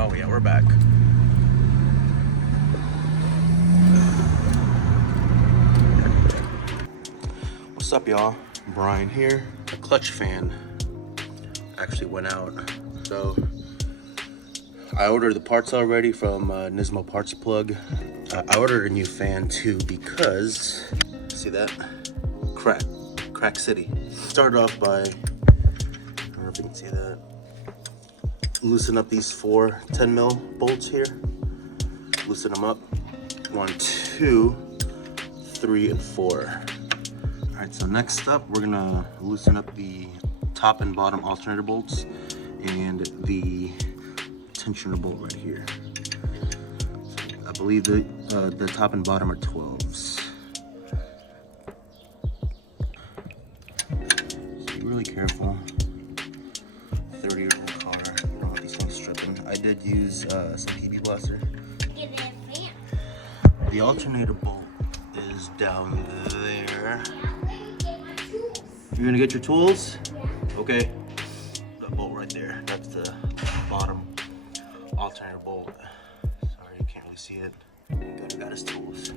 Oh yeah, we're back. What's up, y'all? Brian here. The clutch fan actually went out, so I ordered the parts already from Nismo Parts Plug. I ordered a new fan too because, see that? Crack City. Started off by, I don't know if you can see that, loosen up these 4 10mm bolts here. Loosen them up. 1, 2, 3, and 4. All right, so next up, we're gonna loosen up the top and bottom alternator bolts and the tensioner bolt right here. I believe the top and bottom are 12s. So be really careful. 30-year-old car, you don't want these things stripping. I did use some PB blaster. Give it a fan. The alternator bolt is down there. You're gonna get your tools? Okay. The bolt right there. That's the bottom alternator bolt. Sorry, you can't really see it. But he got his tools.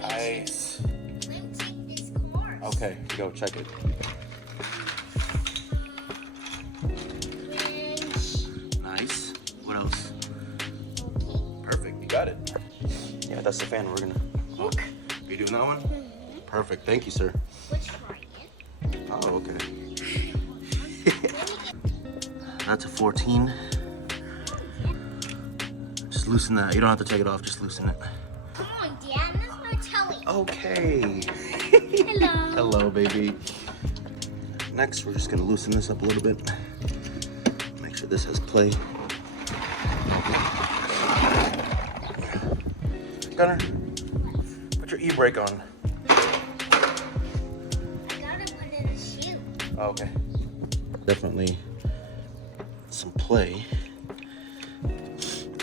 Nice. Let me take this car. Okay, go check it. Nice. What else? Perfect. You got it. Yeah, that's the fan. We're gonna. Look. You doing that one? Perfect. Thank you, sir. Which one? Oh, okay. That's a 14. Just loosen that. You don't have to take it off. Just loosen it. Come on, Dad. That's my telly. Okay. Hello. Hello, baby. Next, we're just gonna loosen this up a little bit. Make sure this has play. Gunner, put your e-brake on. Gotta put in a shoe. Oh, okay. Definitely some play.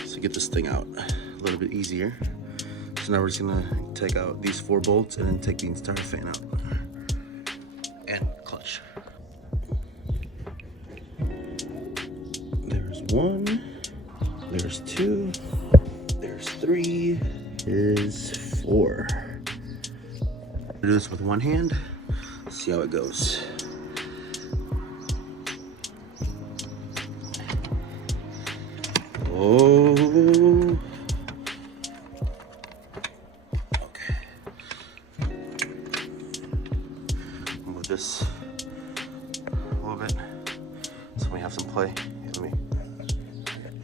So get this thing out a little bit easier. So now we're just gonna take out these 4 bolts and then take the entire fan out. And clutch. There's 1, there's 2, there's 3, there's 4. Do this with one hand, see how it goes. Oh. Okay. Move this a little bit so we have some play.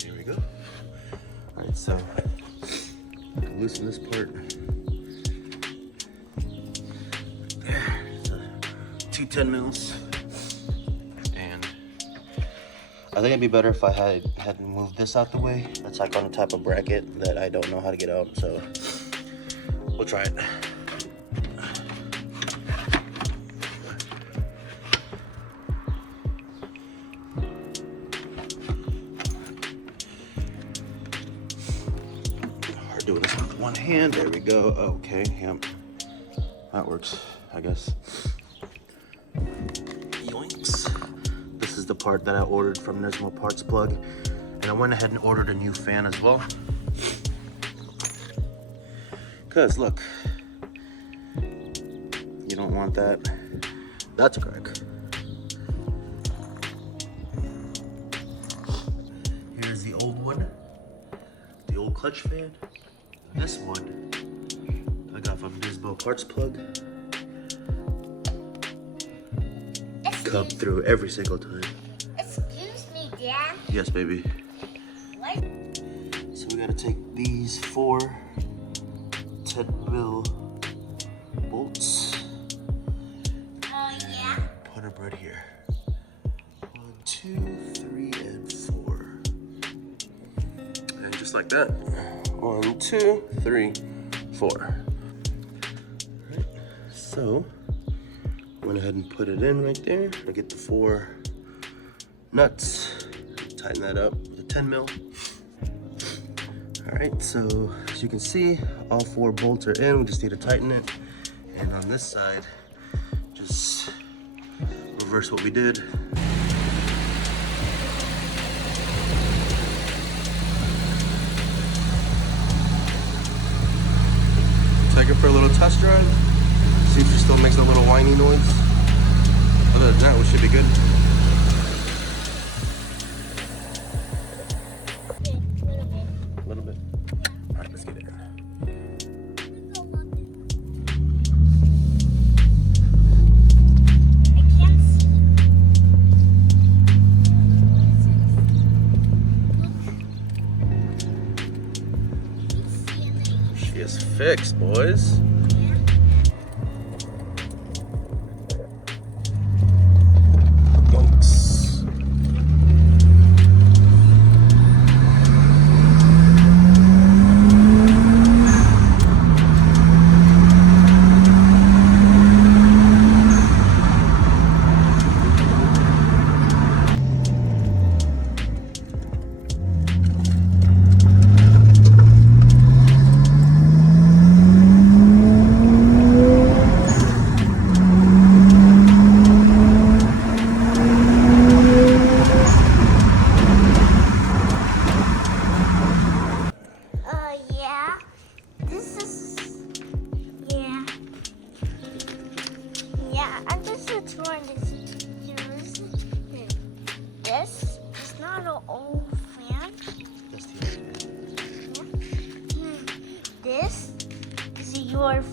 Here we go. All right, so loosen this part. There. So 2 10mm. And I think it'd be better if I had moved this out the way. It's like on a type of bracket that I don't know how to get out, so we'll try it. Hard doing this with one hand. There we go. Okay, yep. That works, I guess. Yoinks. This is the part that I ordered from Nismo Parts Plug. And I went ahead and ordered a new fan as well. Cause look, you don't want that. That's a crack. Here's the old one, the old clutch fan. This one I got from Nismo Parts Plug. Come through every single time. Excuse me, Dad. Yes, baby. What? So we gotta take these 4 10mm bolts. Oh, yeah? Put them right here. 1, 2, 3, and 4. And just like that. 1, 2, 3, 4. Alright, so went ahead and put it in right there. I get the 4 nuts. Tighten that up with a 10mm. Alright, so as you can see, all 4 bolts are in. We just need to tighten it. And on this side, just reverse what we did. for a little test drive. See if she still makes a little whiny noise. Other than that, we should be good. A little bit. All right, let's get it. She is fixed, boys. Yikes. Yeah. This is, yeah. Yeah, I'm just trying to use this. It's not an old fan. Yeah. This is your